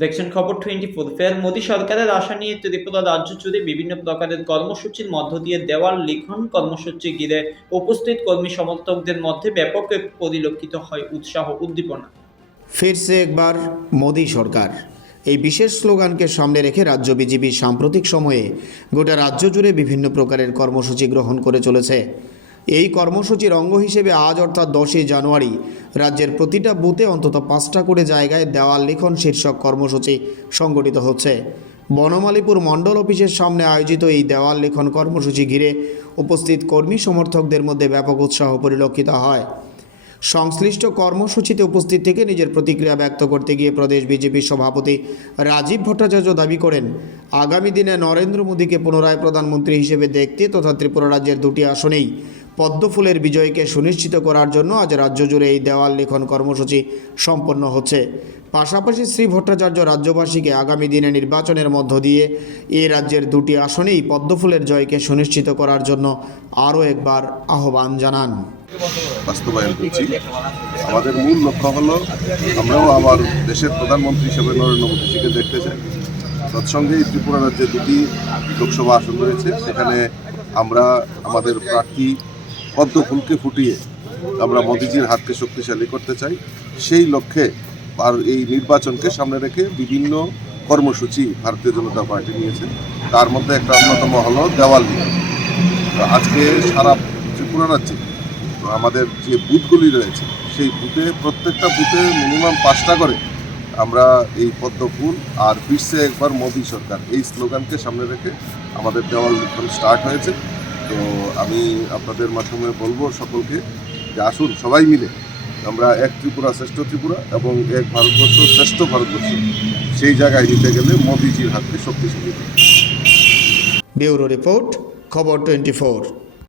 দেখছেন খবর 24। ফের মোদী সরকারের আশা নিয়ে ত্রিপুরা রাজ্য জুড়ে বিভিন্ন প্রকারের কর্মসূচির মধ্য দিয়ে দেওয়াল লিখন কর্মসূচি ঘিরে উপস্থিত কর্মী সমর্থকদের মধ্যে ব্যাপক পরিলক্ষিত হয় উৎসাহ উদ্দীপনা। ফিরছে একবার মোদী সরকার, এই বিশেষ স্লোগানকে সামনে রেখে রাজ্য বিজেপি সাম্প্রতিক সময়ে গোটা রাজ্য জুড়ে বিভিন্ন প্রকারের কর্মসূচি গ্রহণ করে চলেছে। এই কর্মসূচির অঙ্গ হিসেবে আজ অর্থাৎ 10ই জানুয়ারি রাজ্যের প্রতিটা বুথে অন্তত 5টা করে জায়গায় দেওয়াল লিখন শীর্ষক কর্মসূচি সংগঠিত হচ্ছে। বনমালীপুর মণ্ডল অফিসের সামনে আয়োজিত এই দেওয়াল লিখন কর্মসূচি ঘিরে উপস্থিত কর্মী সমর্থকদের মধ্যে ব্যাপক উৎসাহ পরিলক্ষিত হয়। সংশ্লিষ্ট কর্মসূচিতে উপস্থিত থেকে নিজের প্রতিক্রিয়া ব্যক্ত করতে গিয়ে প্রদেশ বিজেপির সভাপতি রাজীব ভট্টাচার্য দাবি করেন, আগামী দিনে নরেন্দ্র মোদীকে পুনরায় প্রধানমন্ত্রী হিসেবে দেখতে তথা ত্রিপুরা রাজ্যের 2টি আসনেই পদ্মফুলের বিজয়কে সুনিশ্চিত করার জন্য আজ রাজ্য জুড়ে এই দেওয়াল লিখন কর্মসূচি সম্পন্ন হচ্ছে। পাশাপাশি শ্রী ভট্টাচার্য রাজ্যবাসীকে আগামী দিনে নির্বাচনের মধ্য দিয়ে এই রাজ্যের 2টি আসনেই পদ্মফুলের জয়কে সুনিশ্চিত করার জন্য আরও একবার আহ্বান জানান। বাস্তবায়ন করছি। আমাদের মূল লক্ষ্য হলো আমরাও আমার দেশের প্রধানমন্ত্রী হিসেবে নরেন্দ্র মোদীজিকে দেখতে চাই। তৎসঙ্গে ত্রিপুরা রাজ্যে 2টি লোকসভা আসন রয়েছে, সেখানে আমরা আমাদের প্রার্থী পদ্মফুলকে ফুটিয়ে আমরা মোদীজির হাতকে শক্তিশালী করতে চাই। সেই লক্ষ্যে আর এই নির্বাচনকে সামনে রেখে বিভিন্ন কর্মসূচি ভারতীয় জনতা পার্টি নিয়েছে। তার মধ্যে একটা অন্যতম হলো দেওয়াল লিখন। আজকে সারা ত্রিপুরা রাজ্যে আমাদের যে বুথগুলি রয়েছে সেই বুথে প্রত্যেকটা বুথে মিনিমাম 5টা করে আমরা এই পদ্মফুল আর ফিরছে একবার মোদী সরকার এই স্লোগানকে সামনে রেখে আমাদের দেওয়াল লিখন স্টার্ট হয়েছে। তো আমি আপনাদের মাধ্যমে বলবো সকলকে যে আসুন সবাই মিলে আমরা এক ত্রিপুরা শ্রেষ্ঠ ত্রিপুরা এবং এক ভারতবর্ষ শ্রেষ্ঠ ভারতবর্ষ সেই জায়গায় নিতে গেলে মোদীজির হাতকে শক্তিশালী। ব্যুরো রিপোর্ট, খবর 24।